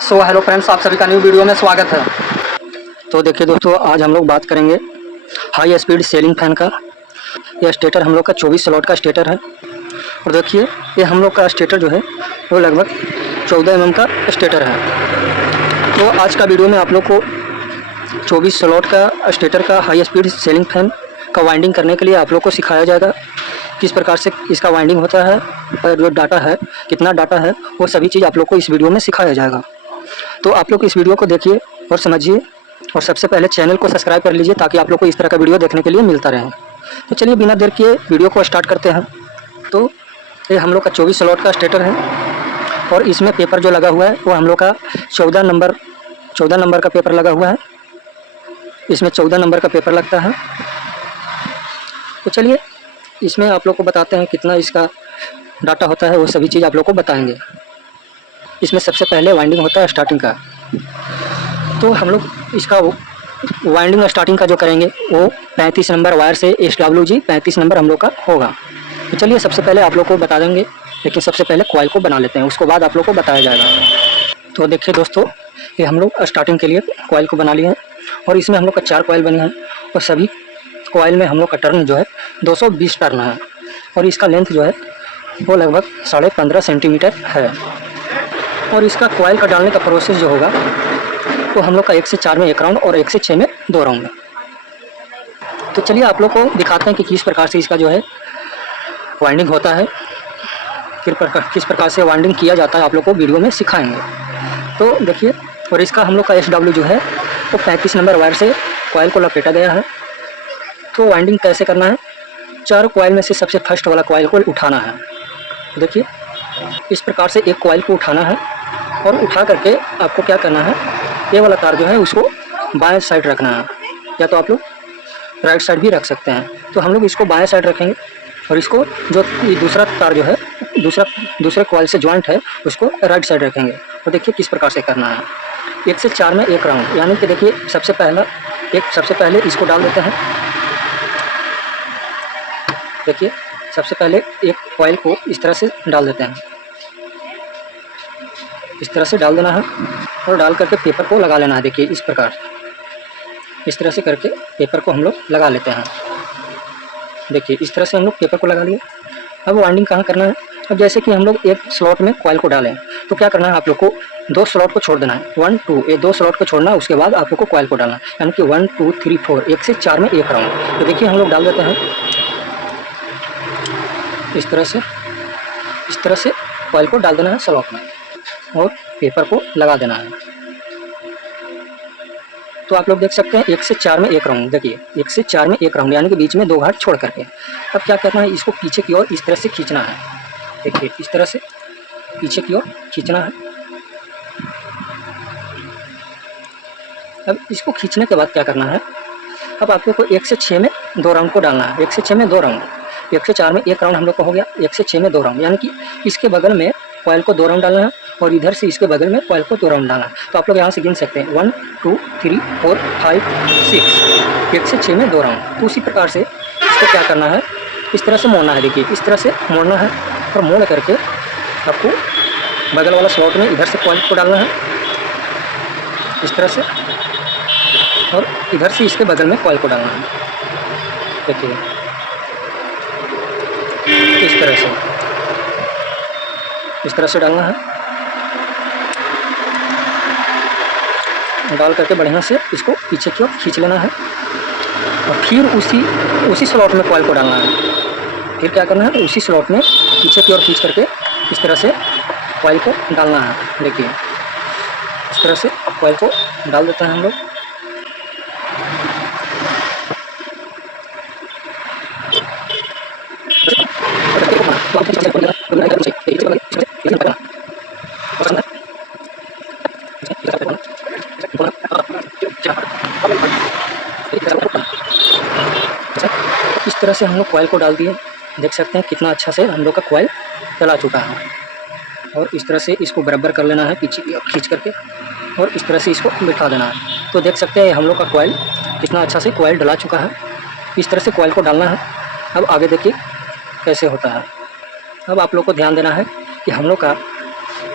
So hello friends, आप सभी का न्यू वीडियो में स्वागत है। तो देखिए दोस्तों, आज हम लोग बात करेंगे हाई स्पीड सीलिंग फैन का। यह स्टेटर हम लोग का 24 स्लॉट का स्टेटर है। और देखिए ये हम लोग का स्टेटर जो है वो लगभग 14 mm का स्टेटर है। तो आज का वीडियो में आप लोग को 24 स्लॉट का स्टेटर का हाई स्पीड सीलिंग फैन का वाइंडिंग करने के लिए आप लोग को सिखाया जाएगा, किस प्रकार से इसका वाइंडिंग होता है और जो डाटा है, कितना डाटा है, वो सभी चीज़ आप लोग को इस वीडियो में सिखाया जाएगा। तो आप लोग इस वीडियो को देखिए और समझिए, और सबसे पहले चैनल को सब्सक्राइब कर लीजिए ताकि आप लोग को इस तरह का वीडियो देखने के लिए मिलता रहे। तो चलिए बिना देर किए वीडियो को स्टार्ट करते हैं। तो ये हम लोग का 24 स्लॉट का स्टेटर है और इसमें पेपर जो लगा हुआ है वो हम लोग का 14 नंबर का पेपर लगा हुआ है। इसमें 14 नंबर का पेपर लगता है। तो चलिए इसमें आप लोग को बताते हैं कितना इसका डाटा होता है, वो सभी चीज़ आप लोग को बताएंगे। इसमें सबसे पहले वाइंडिंग होता है स्टार्टिंग का। तो हम लोग इसका वाइंडिंग स्टार्टिंग का जो करेंगे वो 35 नंबर वायर से SWG 35 नंबर हम लोग का होगा। तो चलिए सबसे पहले आप लोग को बता देंगे, लेकिन सबसे पहले कॉइल को बना लेते हैं, उसके बाद आप लोग को बताया जाएगा। तो देखिए दोस्तों, ये हम लोग स्टार्टिंग के लिए कॉइल को बना लिए हैं और इसमें हम लोग का 4 कॉइल बनी हैं और सभी कॉइल में हम लोग का टर्न जो है 220 टर्न है और इसका लेंथ जो है वो लगभग 15.5 सेंटीमीटर है। और इसका कॉइल का डालने का प्रोसेस जो होगा वो हम लोग का 1 से 4 में 1 राउंड और 1 से 6 में 2 राउंड। तो चलिए आप लोग को दिखाते हैं कि किस प्रकार से इसका जो है वाइंडिंग होता है, किस प्रकार से वाइंडिंग किया जाता है, आप लोग को वीडियो में सिखाएंगे। तो देखिए, और इसका हम लोग का SW जो है वो 35 नंबर वायर से कॉइल को लपेटा गया है। तो वाइंडिंग कैसे करना है, 4 कॉइल में से सबसे फर्स्ट वाला कॉइल को उठाना है। देखिए इस प्रकार से एक कॉइल को उठाना है और उठा करके आपको क्या करना है, ये वाला तार जो है उसको बाएं साइड रखना है, या तो आप लोग राइट साइड भी रख सकते हैं। तो हम लोग इसको बाएं साइड रखेंगे और इसको जो दूसरा तार जो है दूसरे कॉइल से जॉइंट है उसको राइट साइड रखेंगे। तो देखिए किस प्रकार से करना है, 1 से 4 में 1 राउंड, यानी कि देखिए सबसे पहले इसको डाल देते हैं। देखिए सबसे पहले एक कॉइल को इस तरह से डाल देते हैं, इस तरह से डाल देना है और डाल करके पेपर को लगा लेना है। देखिए इस प्रकार, इस तरह से करके पेपर को हम लोग लगा लेते हैं। देखिए इस तरह से हम लोग पेपर को लगा लिए। अब वाइंडिंग कहाँ करना है, अब जैसे कि हम लोग एक स्लॉट में कॉइल को डालें तो क्या करना है, आप लोग को 2 स्लॉट को छोड़ देना है, 1 2, ये 2 स्लॉट को छोड़ना है, उसके बाद आप लोग को कॉइल को डालना है, यानी कि 1 2 3 4, 1 से 4 में 1 राउंड। तो देखिए हम लोग डाल देते हैं इस तरह से कॉइल को डाल देना है स्लॉट में और पेपर को लगा देना है। तो आप लोग देख सकते हैं 1 से 4 में 1 राउंड। देखिए 1 से 4 में 1 राउंड, यानी कि बीच में 2 घाट छोड़ करके। अब क्या करना है, इसको पीछे की ओर इस तरह से खींचना है। देखिए इस तरह से पीछे की ओर खींचना है। अब इसको खींचने के बाद क्या करना है, अब आप लोग को 1 से 6 में 2 राउंड को डालना है। 1 से 6 में 2 राउंड, 1 से 4 में 1 राउंड हम लोग को हो गया, 1 से 6 में 2 राउंड, यानी कि इसके बगल में कॉइल को 2 राउंड डालना है और इधर से इसके बगल में कॉइल को 2 राउंड डालना है। तो आप लोग यहाँ से गिन सकते हैं 1 2 3 4 5 6, 1 से 6 में 2 राउंड। तो उसी प्रकार से इसको क्या करना है, इस तरह से मोड़ना है। देखिए इस तरह से मोड़ना है और मोड़ करके आपको बगल वाला स्लॉट में इधर से कॉइल को डालना है इस तरह से, और इधर से इसके बगल में कॉइल को डालना है। देखिए इस तरह से डालना है। डाल करके बढ़िया से इसको पीछे की ओर खींच लेना है और फिर उसी स्लॉट में कॉइल को डालना है। फिर क्या करना है, उसी स्लॉट में पीछे की ओर खींच करके इस तरह से कॉइल को डालना है। देखिए इस तरह से कॉइल को डाल देते हैं हम लोग। इस तरह से हम लोग कॉइल को डाल दिए। देख सकते हैं कितना अच्छा से हम लोग का कॉइल डला चुका है। और इस तरह से इसको बराबर कर लेना है पीछे खींच करके और इस तरह से इसको बिठा देना है। तो देख सकते हैं हम लोग का कॉइल कितना अच्छा से कॉइल डला चुका है। इस तरह से कॉइल को डालना है। अब आगे देखिए कैसे होता है। अब आप लोग को ध्यान देना है कि हम लोग का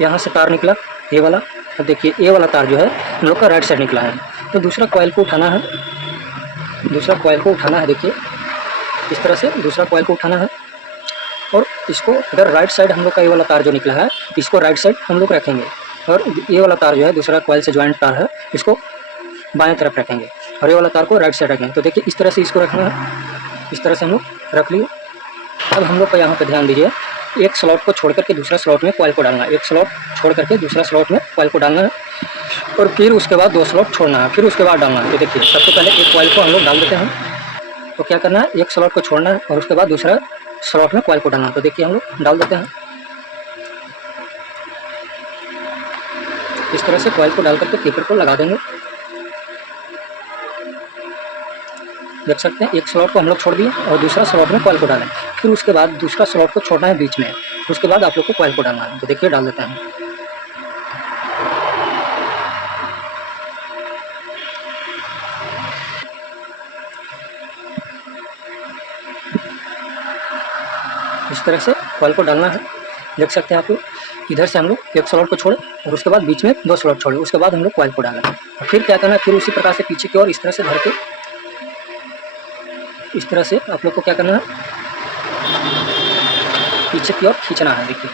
यहाँ से तार निकला ये वाला, अब देखिए ये वाला तार जो है हम लोग का राइट साइड निकला है, तो दूसरा कॉइल को उठाना है, दूसरा कॉइल को उठाना है। देखिए इस तरह से दूसरा कॉइल को उठाना है और इसको इधर राइट साइड हम लोग का ये वाला तार जो निकला है इसको राइट साइड हम लोग रखेंगे, और ये वाला तार जो है दूसरा कॉइल से ज्वाइंट तार है इसको बाएं तरफ रखेंगे और ये वाला तार को राइट साइड रखेंगे। तो देखिए इस तरह से इसको रखना है, इस तरह से हम लोग रख लिए। अब हम लोग को यहाँ पे ध्यान दीजिए, एक स्लॉट को छोड़ करके दूसरा स्लॉट में कॉइल को डालना है, एक स्लॉट छोड़ करके दूसरा स्लॉट में कॉइल को डालना है और फिर उसके बाद 2 स्लॉट छोड़ना है, फिर उसके बाद डालना है। तो देखिए सबसे पहले एक कॉइल को हम लोग डाल देते हैं, तो क्या करना है एक स्लॉट को छोड़ना है और उसके बाद दूसरा स्लॉट में कॉइल को डालना है। तो देखिए हम लोग डाल देते हैं, इस तरह से कॉइल को डाल करके कीपर को लगा देंगे। देख सकते हैं एक स्लॉट को हम लोग छोड़ दिए और दूसरा स्लॉट में कॉइल को डालें, फिर उसके बाद दूसरा स्लॉट को छोड़ना है बीच में, उसके बाद आप लोग को कॉइल को डालना है। तो देखिए डाल देते हैं, इस तरह से कॉइल को डालना है। देख सकते हैं आप लोग, इधर से हम लोग एक स्लॉट को छोड़े और उसके बाद बीच में 2 स्लॉट छोड़े, उसके बाद हम लोग कॉइल को डालें और फिर क्या करना है, फिर उसी प्रकार से पीछे की ओर इस तरह से धर के, इस तरह से आप लोग को क्या करना है पीछे की ओर खींचना है। देखिए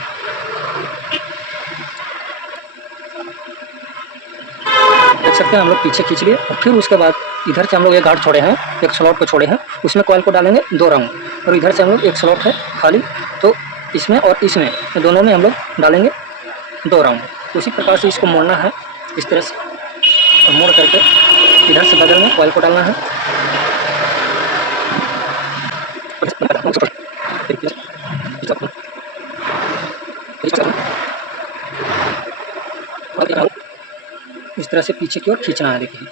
देख सकते हैं हम लोग पीछे खींच लिए और फिर उसके बाद इधर से हम लोग एक गार्ड छोड़े हैं, एक स्लॉट को छोड़े हैं, उसमें कॉइल को डालेंगे 2 राउंड, और इधर से हम लोग एक स्लॉट है खाली, तो इसमें और इसमें दोनों में हम लोग डालेंगे 2 राउंड। तो उसी प्रकार से इसको मोड़ना है, इस तरह से और मोड़ करके इधर से बगल में कॉइल को डालना है। इस तरह से पीछे की ओर खींचना है। देखिए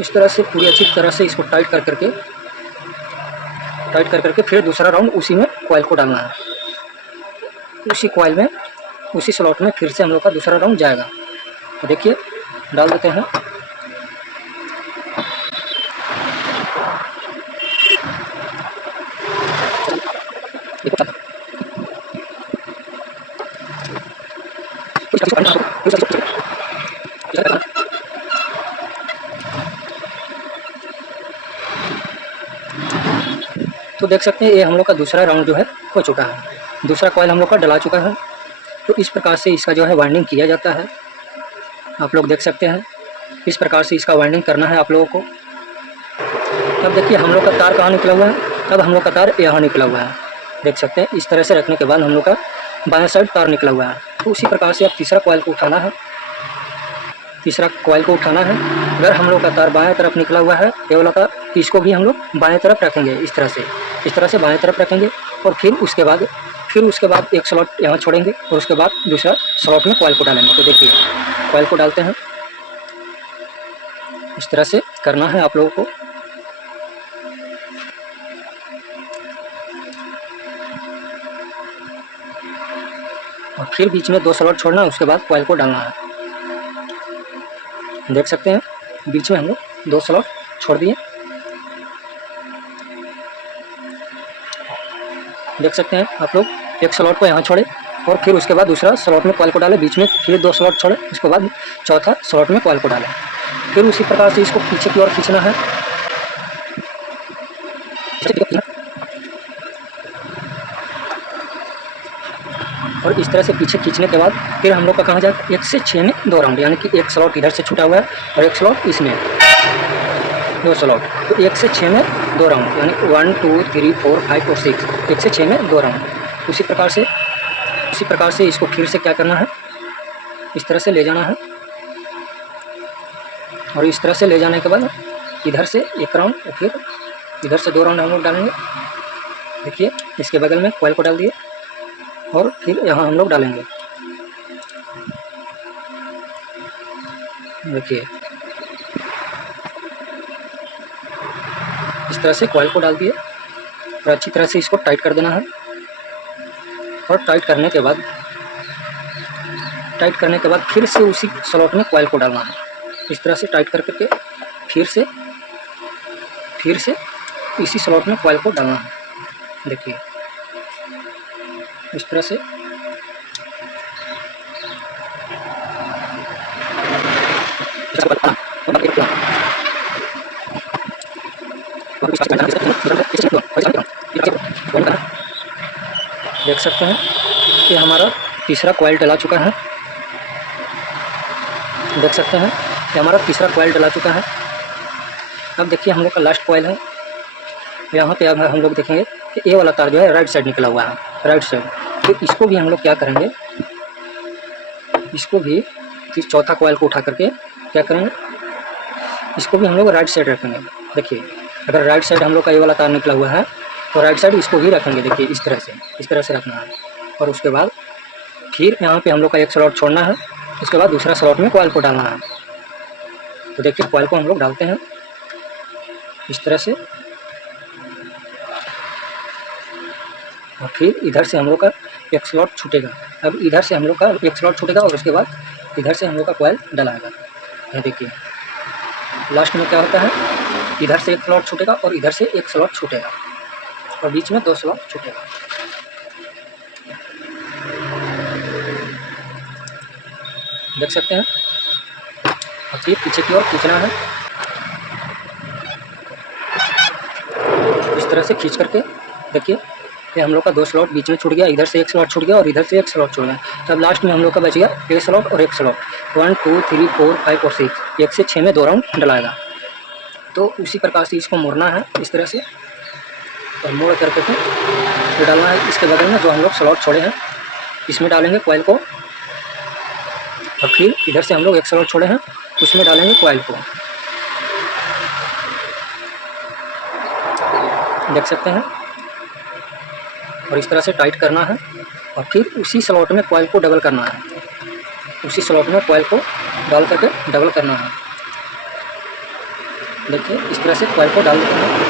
इस तरह से पूरी अच्छी तरह से इसको टाइट कर करके फिर दूसरा राउंड उसी में कॉइल को डालना है, उसी कॉइल में उसी स्लॉट में फिर से हम लोग का दूसरा राउंड जाएगा। तो देखिए डाल देते हैं, तो देख सकते हैं ये हम लोग का दूसरा राउंड जो है हो चुका है, दूसरा कॉइल हम लोग का डला चुका है। तो इस प्रकार से इसका जो है वाइंडिंग किया जाता है, आप लोग देख सकते हैं इस प्रकार से इसका वाइंडिंग करना है आप लोगों को। अब देखिए हम लोग का तार कहाँ निकला हुआ है, अब हम लोग का तार यहाँ निकला हुआ है, देख सकते हैं इस तरह से रखने के बाद हम लोग का बाएं साइड तार निकला हुआ है। तो उसी प्रकार से अब तीसरा कॉइल को उठाना है, तीसरा कॉइल को उठाना है। अगर हम लोग का तार बाएं तरफ निकला हुआ है ये वाला तार, इसको भी हम लोग बाएं तरफ रखेंगे, इस तरह से बाएं तरफ रखेंगे और फिर उसके बाद एक स्लॉट यहाँ छोड़ेंगे और उसके बाद दूसरा स्लॉट में कॉइल को डालेंगे। तो देखिए कॉइल को डालते हैं, इस तरह से करना है आप लोगों को। और फिर बीच में 2 स्लॉट छोड़ना है, उसके बाद कॉइल को डालना है। देख सकते हैं बीच में हम लोग 2 स्लॉट छोड़ दिए, देख सकते हैं आप लोग एक स्लॉट को यहाँ छोड़े और फिर उसके बाद दूसरा स्लॉट में कॉइल को डालें, बीच में फिर 2 स्लॉट छोड़े, उसके बाद चौथा स्लॉट में कॉइल को डालें। फिर उसी प्रकार से इसको पीछे की ओर खींचना है, और इस तरह से पीछे खींचने के बाद फिर हम लोग का कहाँ जाए 1 से 6 में 2 राउंड, यानी कि एक स्लॉट इधर से छूटा हुआ है और एक स्लॉट इसमें 2 स्लॉट, तो 1 से 6 में 2 राउंड, यानी 1 2 3 4 5 और 6, 1 से 6 में 2 राउंड। उसी प्रकार से इसको फिर से क्या करना है, इस तरह से ले जाना है और इस तरह से ले जाने के बाद इधर से 1 राउंड और फिर इधर से 2 राउंड हम लोग डालेंगे। देखिए इसके बगल में कॉइल को डाल दिए और फिर यहाँ हम लोग डालेंगे। देखिए इस तरह से कॉइल को डाल दिए और अच्छी तरह से इसको टाइट कर देना है। और टाइट करने के बाद फिर से उसी स्लॉट में कॉइल को डालना है, इस तरह से टाइट करके फिर से इसी स्लॉट में कॉइल को डालना है। देखिए इस तरह से देख सकते हैं कि हमारा तीसरा कॉइल डला चुका है। देख सकते हैं कि हमारा तीसरा कॉइल डला चुका है। अब देखिए हम लोग का लास्ट कॉइल है। यहाँ पे अब हम लोग देखेंगे कि ए वाला तार जो है राइट साइड निकला हुआ है, राइट साइड। तो इसको भी हम लोग क्या करेंगे, इसको भी चौथा कॉइल को उठा करके क्या करेंगे, इसको भी हम लोग राइट साइड रखेंगे। देखिए अगर राइट साइड हम लोग का ये वाला तार निकला हुआ है तो राइट साइड इसको भी रखेंगे। देखिए इस तरह से रखना है। और उसके बाद फिर यहाँ पे हम लोग का एक स्लॉट छोड़ना है। उसके बाद दूसरा स्लॉट में कॉइल को डालना है। तो देखिए कॉइल को हम लोग डालते हैं इस तरह से, और फिर इधर से हम लोग का एक स्लॉट छूटेगा। अब इधर से हम लोग का एक स्लॉट छूटेगा और उसके बाद इधर से हम लोग का कॉइल डलाएगा। ये देखिए लास्ट में क्या होता है, इधर से एक स्लॉट छूटेगा और इधर से एक स्लॉट छूटेगा और बीच में 2 स्लॉट छूटेगा। देख सकते हैं। और फिर पीछे की ओर खींचना है इस तरह से खींच करके। देखिए ये हम लोग का 2 स्लॉट बीच में छूट गया, इधर से एक स्लॉट छूट गया और इधर से एक स्लॉट छूट गया। तब लास्ट में हम लोग का बच गया एक स्लॉट और एक स्लॉट। 1 2 3 4 5 और 6, 1 से 6 में 2 राउंड डलाएगा। तो उसी प्रकार से इसको मोड़ना है इस तरह से, और मोड़ करके फिर डालना है इसके बगल में जो हम लोग स्लॉट छोड़े हैं इसमें डालेंगे कॉइल को। और फिर इधर से हम लोग एक स्लॉट छोड़े हैं उसमें डालेंगे कॉइल को। देख सकते हैं। और इस तरह से टाइट करना है और फिर उसी स्लॉट में कॉइल को डबल करना है। उसी स्लॉट में कॉइल को डाल करके डबल करना है। देखिए इस तरह से कॉइल को डाल देते हैं।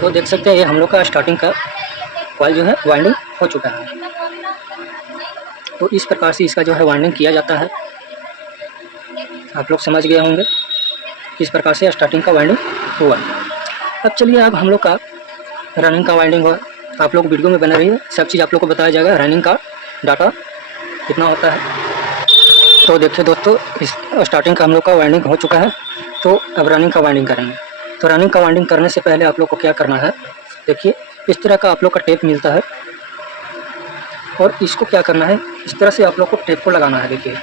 तो देख सकते हैं ये हम लोग का स्टार्टिंग का कॉइल जो है वाइंडिंग हो चुका है। तो इस प्रकार से इसका जो है वाइंडिंग किया जाता है। आप लोग समझ गए होंगे किस प्रकार से स्टार्टिंग का वाइंडिंग हुआ। अब चलिए अब हम लोग का रनिंग का वाइंडिंग हुआ। आप लोग वीडियो में बने रहिए, सब चीज़ आप लोग को बताया जाएगा, रनिंग का डाटा कितना होता है। तो देखिए दोस्तों इस स्टार्टिंग का हम लोग का वाइंडिंग हो चुका है। तो अब रनिंग का वाइंडिंग करेंगे। तो रनिंग का वाइंडिंग करने से पहले आप लोग को क्या करना है, देखिए इस तरह का आप लोग का टेप मिलता है और इसको क्या करना है, इस तरह से आप लोग को टेप को लगाना है। देखिए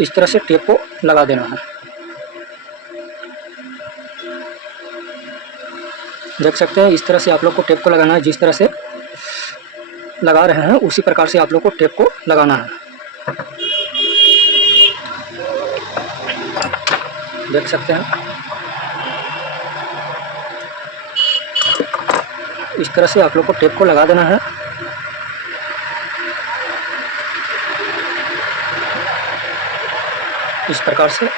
इस तरह से टेप को लगा देना है। देख सकते हैं इस तरह से आप लोग को टेप को लगाना है। जिस तरह से लगा रहे हैं उसी प्रकार से आप लोग को टेप को लगाना है। देख सकते हैं इस तरह से आप लोग को टेप को लगा देना है। इस प्रकार से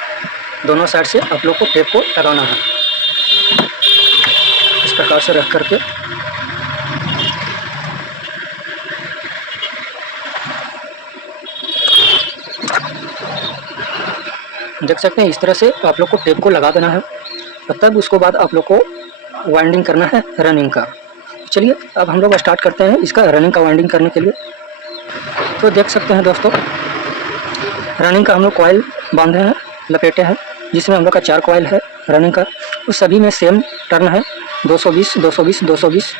दोनों साइड से आप लोग को टेप को लगाना है। इस प्रकार से रख करके देख सकते हैं इस तरह से आप लोग को टेप को लगा देना है। और तब उसको बाद आप लोग को वाइंडिंग करना है रनिंग का। चलिए अब हम लोग स्टार्ट करते हैं इसका रनिंग का वाइंडिंग करने के लिए। तो देख सकते हैं दोस्तों रनिंग का हम लोग कॉइल बांधे हैं, लपेटे हैं, जिसमें हम लोग का 4 कॉइल है रनिंग का। उस सभी में सेम टर्न है 220 220 220।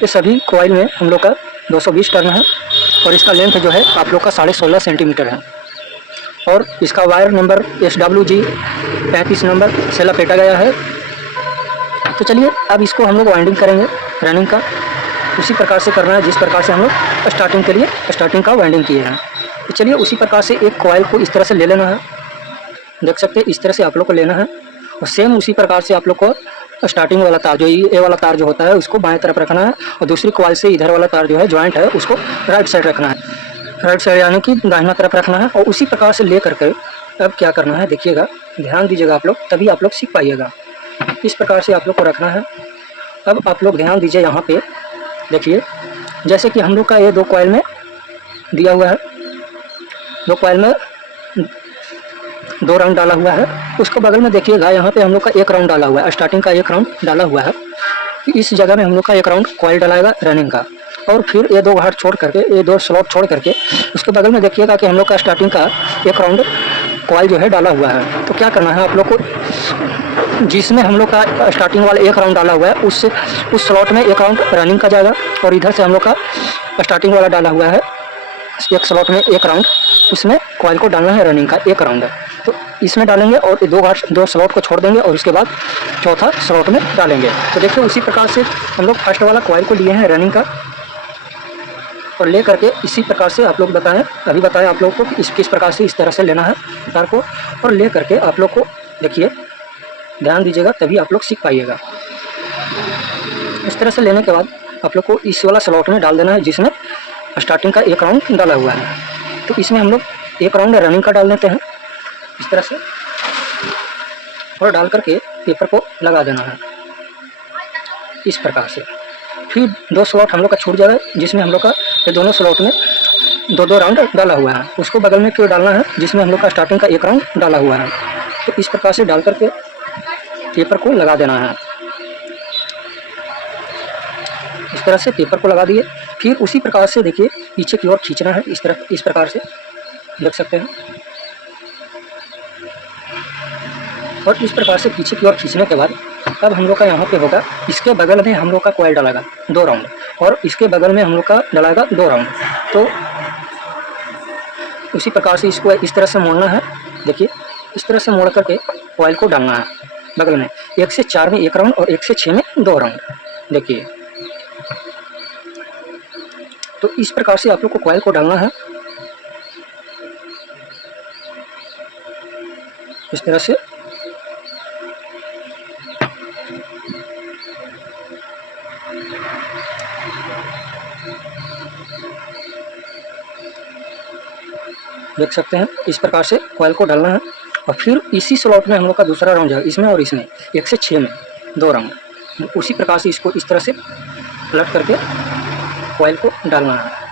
ये सभी कॉइल में हम लोग का 220 टर्न है। और इसका लेंथ जो है आप लोग का 16.5 सेंटीमीटर है। और इसका वायर नंबर SWG 35 नंबर से लपेटा गया है। तो चलिए अब इसको हम लोग वाइंडिंग करेंगे रनिंग का। उसी प्रकार से करना है जिस प्रकार से हम लोग स्टार्टिंग के लिए स्टार्टिंग का वाइंडिंग किए हैं। तो चलिए उसी प्रकार से एक कॉइल को इस तरह से ले लेना है। देख सकते हैं इस तरह से आप लोग को लेना है। और सेम उसी प्रकार से आप लोग को स्टार्टिंग वाला तार जो ये वाला तार जो होता है उसको बाएं तरफ रखना है। और दूसरी कॉइल से इधर वाला तार जो है जॉइंट है उसको राइट साइड रखना है। राइट साइड यानी कि दाहिना तरफ रखना है। और उसी प्रकार से ले करके अब क्या करना है, देखिएगा, ध्यान दीजिएगा आप लोग, तभी आप लोग सीख पाइएगा। इस प्रकार से आप लोग को रखना है। अब आप लोग ध्यान दीजिए यहाँ पे, देखिए जैसे कि हम लोग का ये 2 कॉइल में दिया हुआ है जो कॉइल में 2 राउंड डाला हुआ है, उसको बगल में देखिएगा यहाँ पे हम लोग का 1 राउंड डाला हुआ है, स्टार्टिंग का 1 राउंड डाला हुआ है। इस जगह में हम लोग का 1 राउंड कॉइल डलाएगा रनिंग का, और फिर ये 2 घाट छोड़ करके, ये 2 स्लॉट छोड़ करके उसके बगल में देखिएगा कि हम लोग का स्टार्टिंग का 1 राउंड कॉइल जो है डाला हुआ है। तो क्या करना है आप लोग को, जिसमें हम लोग का स्टार्टिंग वाला 1 राउंड डाला हुआ है उस स्लॉट में 1 राउंड रनिंग का जाएगा, और इधर से हम लोग का स्टार्टिंग वाला डाला हुआ है 1 स्लॉट में 1 राउंड, उसमें कॉइल को डालना है रनिंग का 1 राउंड। तो इसमें डालेंगे और 2 स्लॉट को छोड़ देंगे और उसके बाद चौथा स्लॉट में डालेंगे। तो देखिए उसी प्रकार से हम लोग फर्स्ट वाला कॉइल को लिए हैं रनिंग का, और ले करके इसी प्रकार से आप लोग अभी बताएं आप लोग को कि किस प्रकार से इस तरह से लेना है तार को, और ले करके आप लोग को देखिए ध्यान दीजिएगा, तभी आप लोग सीख पाइएगा। इस तरह से लेने के बाद आप लोग को इस वाला स्लॉट में डाल देना है जिसमें स्टार्टिंग का 1 राउंड डाला हुआ है। तो इसमें हम लोग 1 राउंड रनिंग का डाल देते हैं इस तरह से, और डाल करके पेपर को लगा देना है इस प्रकार से। फिर 2 स्लॉट हम लोग का छूट जाएगा जिसमें हम लोग का ये दोनों स्लॉट में 2 राउंड डाला हुआ है, उसको बगल में फिर डालना है जिसमें हम लोग का स्टार्टिंग का 1 राउंड डाला हुआ है। तो इस प्रकार से डाल करके पेपर को लगा देना है, इस तरह से पेपर को लगा दिए। फिर उसी प्रकार से देखिए पीछे की ओर खींचना है इस तरह, इस प्रकार से देख सकते हैं। और इस प्रकार से पीछे की ओर खींचने के बाद अब हम लोग का यहाँ पे होगा, इसके बगल में हम लोग का कॉइल डलाएगा 2 राउंड, और इसके बगल में हम लोग का डलाएगा 2 राउंड। तो उसी प्रकार से इसको इस तरह से मोड़ना है, देखिए इस तरह से मोड़ करके कॉइल को डालना है बगल में। 1 से 4 में 1 राउंड और 1 से 6 में 2 राउंड, देखिए। तो इस प्रकार से आप लोग को कॉइल को डालना है इस तरह से। देख सकते हैं इस प्रकार से कॉइल को डालना है, और फिर इसी स्लॉट में हम लोग का दूसरा राउंड जाएगा, इसमें और इसमें 1 से 6 में 2 राउंड। उसी प्रकार से इसको इस तरह से पलट करके कॉइल को डालना है।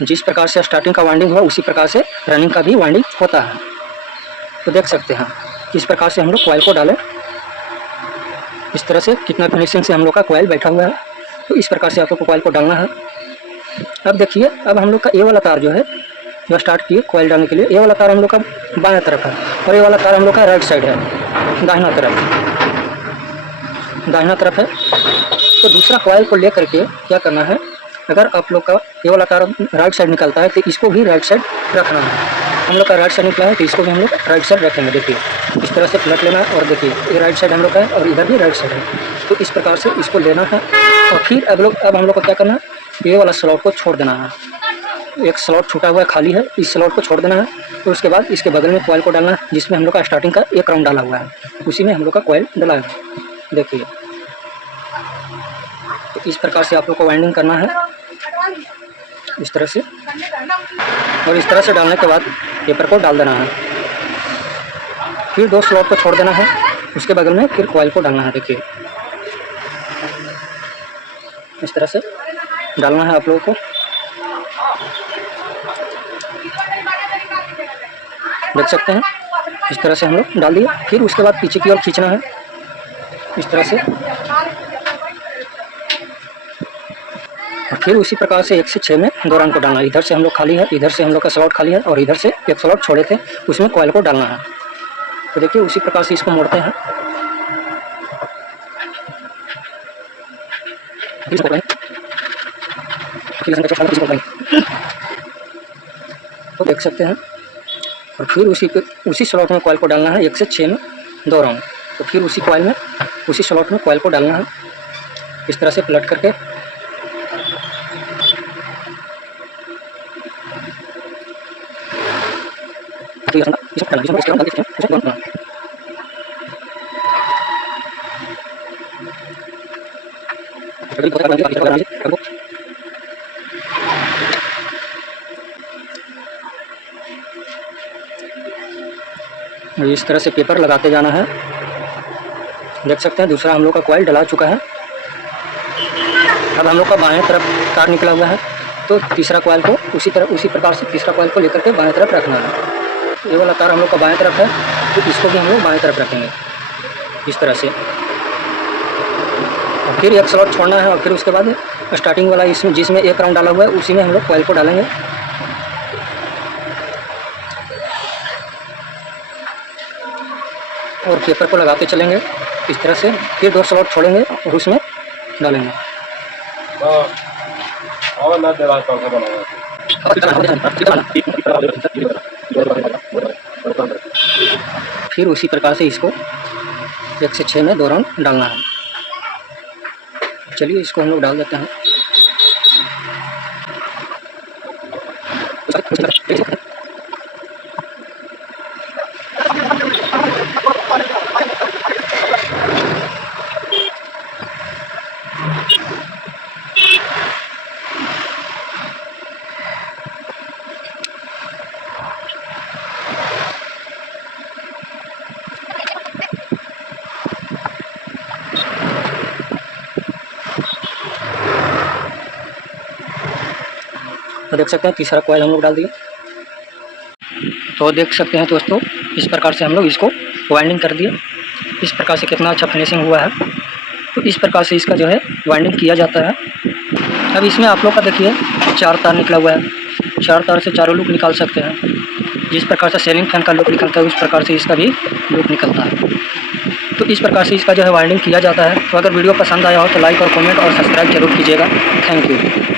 जिस प्रकार से स्टार्टिंग का वाइंडिंग हुआ उसी प्रकार से रनिंग का भी वाइंडिंग होता है। तो देख सकते हैं किस प्रकार से हम लोग कॉइल को डालें, इस तरह से कितना फिनिशिंग से हम लोग का कॉइल बैठा हुआ है। तो इस प्रकार से आप लोग को कॉइल को डालना है। अब देखिए अब हम लोग का ये वाला तार जो है, जो स्टार्ट किए कॉइल डालने के लिए, ये वाला तार हम लोग का बाएं तरफ है, और ये वाला तार हम लोग का राइट साइड है, दाहिना तरफ है। तो दूसरा कॉइल को ले करके क्या करना है, अगर आप लोग का ये वाला तार राइट साइड निकलता है तो इसको भी राइट साइड रखना है। हम लोग का राइट साइड निकला है तो इसको भी हम लोग राइट साइड रखेंगे। देखिए इस तरह से पलट लेना है, और देखिए ये राइट साइड हम लोग का है और इधर भी राइट साइड है। तो इस प्रकार से इसको लेना है, और फिर अब हम लोग को क्या करना है, ये वाला स्लॉट को छोड़ देना है। एक स्लॉट छूटा हुआ है खाली है, इस स्लॉट को छोड़ देना है। तो उसके बाद इसके बगल में कॉइल को डालना है जिसमें हम लोग का स्टार्टिंग का 1 राउंड डाला हुआ है, उसी में हम लोग का कॉइल डलाएगा। देखिए तो इस प्रकार से आप लोग को वाइंडिंग करना है इस तरह से, और इस तरह से डालने के बाद पेपर को डाल देना है। फिर 2 स्लॉट को छोड़ देना है, उसके बगल में फिर कॉइल को डालना है। देखिए इस तरह से डालना है आप लोगों को। देख सकते हैं इस तरह से हम लोग डाल दिए। फिर उसके बाद पीछे की ओर खींचना है इस तरह से, और फिर उसी प्रकार से 1 से 6 में 2 राउंड को डालना है। इधर से हम लोग खाली है, इधर से हम लोग का स्लॉट खाली है, और इधर से 1 स्लॉट छोड़े थे उसमें कॉइल को डालना है। तो देखिए उसी प्रकार से इसको मोड़ते हैं। तो देख सकते हैं, और फिर उसी स्लॉट में कॉइल को डालना है 1 से 6 में 2 राउंड। तो फिर उसी कॉइल में उसी स्लॉट में कॉइल को डालना है इस तरह से पलट करके। इस तरह से पेपर लगाते जाना है। देख सकते हैं दूसरा हम लोग का कॉइल डला चुका है। अब हम लोग का बाएं तरफ तार निकला हुआ है, तो तीसरा कॉइल को उसी प्रकार से तीसरा कॉइल को लेकर के बाएं तरफ रखना है। ये वाला तार हम लोग का बाएं तरफ है, तो इसको भी हम लोग बाएं तरफ रखेंगे इस तरह से। और फिर एक स्लॉट छोड़ना है, और फिर उसके बाद स्टार्टिंग वाला इसमें जिसमें एक राउंड डाला हुआ है उसी में हम लोग कॉइल को डालेंगे। और पेपर को लगाते चलेंगे इस तरह से। फिर 2 स्लॉट छोड़ेंगे और उसमें डालेंगे। फिर उसी प्रकार से इसको 1 से 6 में 2 राउंड डालना है। चलिए इसको हम लोग डाल देते हैं। तो देख सकते हैं तीसरा कॉइल हम लोग डाल दिए। तो देख सकते हैं दोस्तों, इस प्रकार से हम लोग इसको वाइंडिंग कर दिए। इस प्रकार से कितना अच्छा फिनिशिंग हुआ है। तो इस प्रकार से इसका जो है वाइंडिंग किया जाता है। अब इसमें आप लोग का देखिए 4 तार निकला हुआ है। 4 तार से चारों लूप निकाल सकते हैं। जिस प्रकार से सीलिंग फैन का लूप निकलता है उस प्रकार से इसका भी लूप निकलता है। तो इस प्रकार से इसका जो है वाइंडिंग किया जाता है। तो अगर वीडियो पसंद आया हो तो लाइक और कमेंट और सब्सक्राइब जरूर कीजिएगा। Thank you.